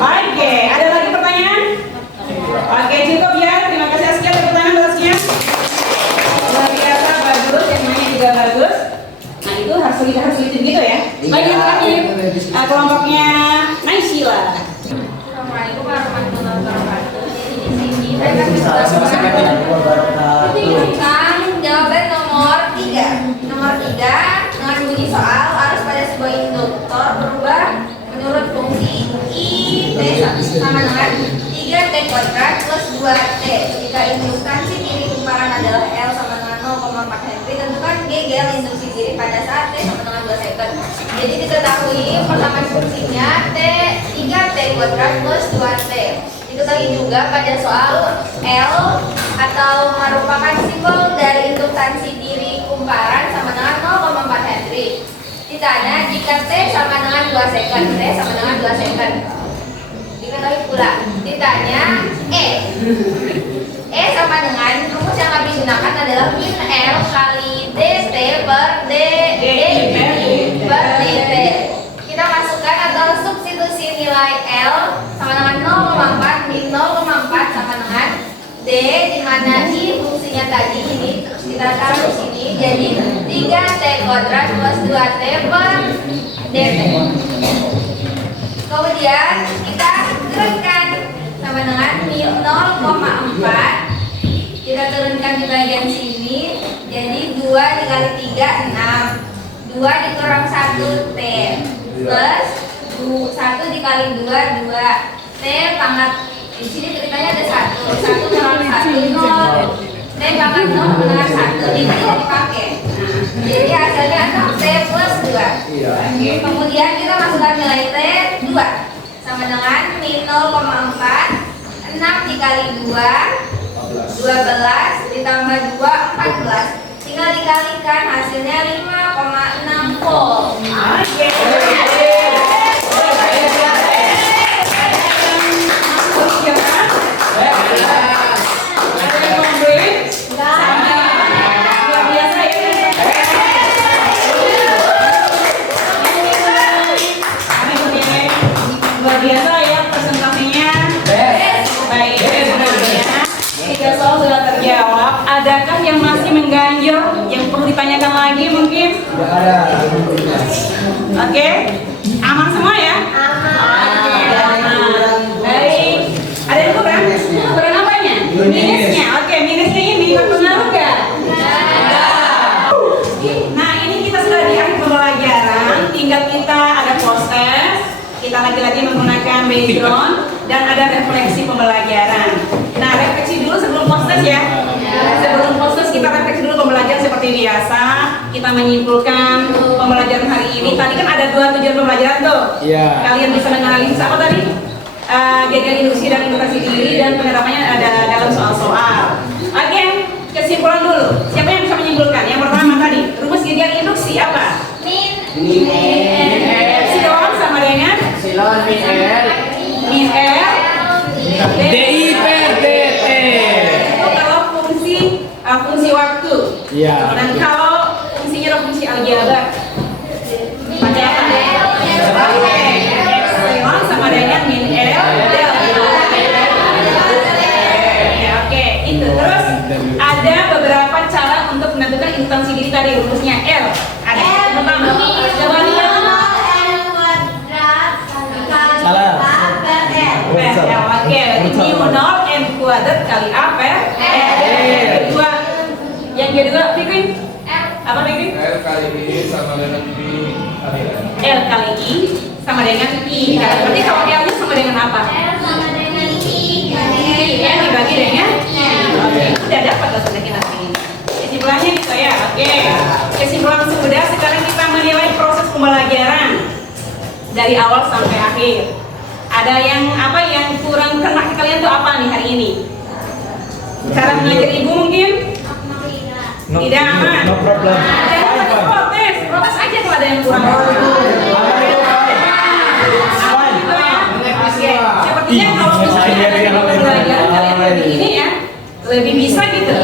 Oke, ada lagi pertanyaan? Oke, cukup ya. Terima kasih sekian tepuk tangan atasnya. Luar biasa bagus, yang mainnya juga bagus. Nah, itu harus sulitin gitu ya. Bagian terakhir kelompoknya Naisila. Assalamualaikum warahmatullahi wabarakatuh. Di sini Tentang jawaban nomor 3. Nomor 3 dengan bunyi soal arus pada sebuah induktor berubah menurut fungsi I T sama dengan 3T kuadrat plus 2T. Jika induktansi diri kumparan adalah L sama dengan 0,4 Henry, tentukan G gel induksi diri pada saat T sama dengan 2 second. Jadi diketahui pertama fungsinya 3T kuadrat plus 2T. Diketahui juga pada soal L atau merupakan simbol dari induktansi diri kumparan sama dengan 0,4 Henry. Ditanya jika T sama dengan 2 second, T sama dengan 2 second. Diketahui pula, ditanya E sama dengan rumus yang kami gunakan adalah min L kali dt per dt. Kita masukkan atau substitusi nilai L sama dengan 0,4 min 0,4 sama dengan D, di mana I fungsinya tadi ini terus kita taruh di sini jadi 3T kuadrat plus 2T per dt. Kemudian kita turunkan sama dengan min 0,4. Kita turunkan di bagian sini jadi 2 dikali 3 6. 2 dikurang 1 T plus 1 dikali 2 2 T pangkat. Di sini tulisannya ada 1 kurang 1 0. T pangkat 0 dengan 1 ini dipakai. Jadi hasilnya 6 T plus 2. Iya. Kemudian kita masukkan nilai T 2 sama dengan min 0,4, 6 dikali 2 12 ditambah 2 14, tinggal dikalikan hasilnya 5,6 volt. Luar biasa ya presentasinya. Baik, tiga soal sudah terjawab. Adakah yang masih mengganjal, yang perlu ditanyakan lagi mungkin? Tidak ada. Oke, aman semua ya? Aman. Baik, ada yang kurang? Kurang apanya? Minusnya. Oke, minusnya ini berpengaruh nggak? Nah, ini kita sudah di akhir pembelajaran. Tinggal kita ada proses. Kita lagi-lagi menggunakan background dan ada refleksi pembelajaran. Nah, refleksi dulu sebelum proses ya. Sebelum proses kita refleksi dulu pembelajaran seperti biasa. Kita menyimpulkan pembelajaran hari ini. Tadi kan ada 2 tujuan pembelajaran tuh. Iya. Kalian bisa menganalisis apa tadi? Gagal induksi dan inovasi diri dan penerapannya ada dalam soal-soal. Oke, kesimpulan dulu. Siapa yang bisa menyimpulkan? Yang pertama tadi, rumus gagal induksi apa? Min Epsilon sama dengan Epsilon min L. min L DI per DT. itu kalau fungsi waktu. Iya. Dan kalau fungsinya adalah fungsi aljabar. Pakai apa? Epsilon sama dengan min L delta. Ya, oke, itu terus ada beberapa cara untuk menentukan instansi diri tadi rumusnya L. Ada pertama, coba lihat. Salah. Oke, berarti mu 0 n kuadrat kali A per L. Yang kedua, Fikri? Apa Fikri? L kali I sama dengan B kali L. L kali I sama dengan I. Berarti kalau L-nya sama dengan apa? N dibagi dengan I. Oke, sudah dapat sudah kita sini. Kesimpulannya gitu ya. Oke. Kesimpulan sudah. Sekarang kita menilai proses pembelajaran dari awal sampai akhir. Ada yang apa yang kurang kena ke kalian tuh apa nih hari ini? Cara mengajar ibu mungkin? Tidak aman. No problem. Jangan pakai protes, protes aja kalau ada yang kurang. Aman gitu ya. Oke. Sepertinya kalau misalnya ada yang pembelajaran kalian lebih ini ya, lebih bisa gitu.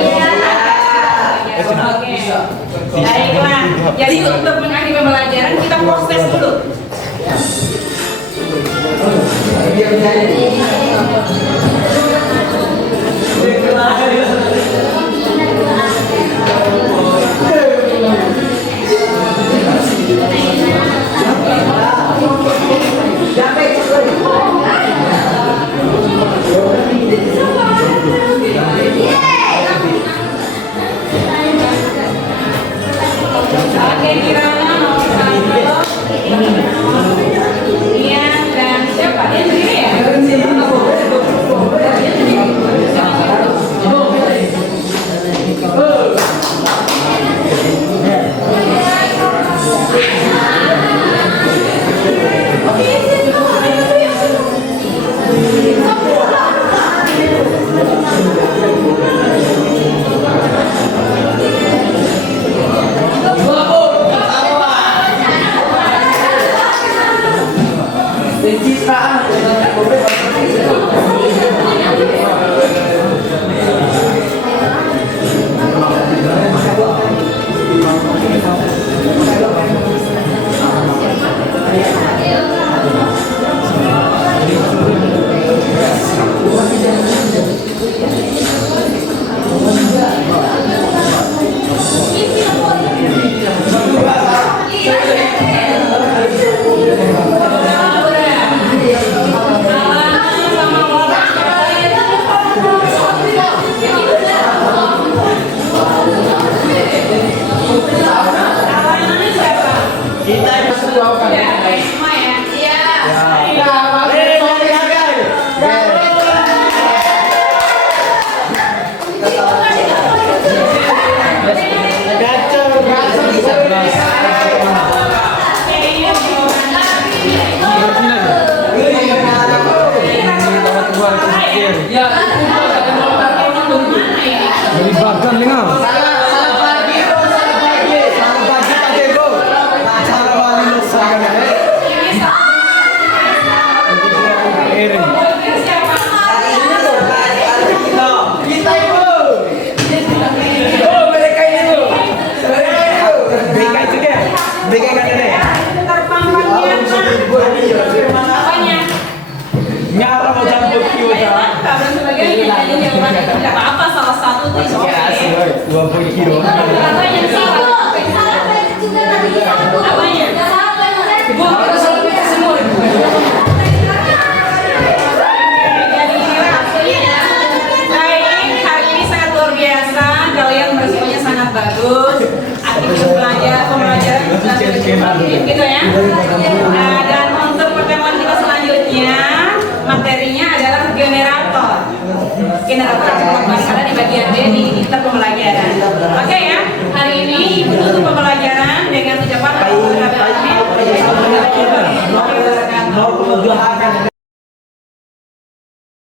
Oke. Baiklah. Jadi untuk mengakhiri pembelajaran kita proses dulu. Oke, Kirana nomor 1. Rian dan siapa? Dia sendiri ya? Seragam dengar. Salah pagi bro, salah pagi. Salah pagi pakai bro. Salah wali seragam. Eri. Kita ibu. Oh mereka ini bu. Mereka ini bu. BK juga. BK kan ada. Apanya? Nyara mau campur kiu dah. Kabar sebagainya jadi jawabannya tidak apa-apa, salah satu tuh is okay. 20 kilo. Apanya sih? Salah saya juga tadi satu. Apanya? Salah saya. Bu, kita salah kita semua. Jadi inilah hasilnya. Baik, hari ini sangat luar biasa. Kalian beresikonya sangat bagus. Aktivitas pembelajaran gitu ya. Dan untuk pertemuan kita selanjutnya, materinya adalah generator. Generator karena di bagian B di kita pembelajaran.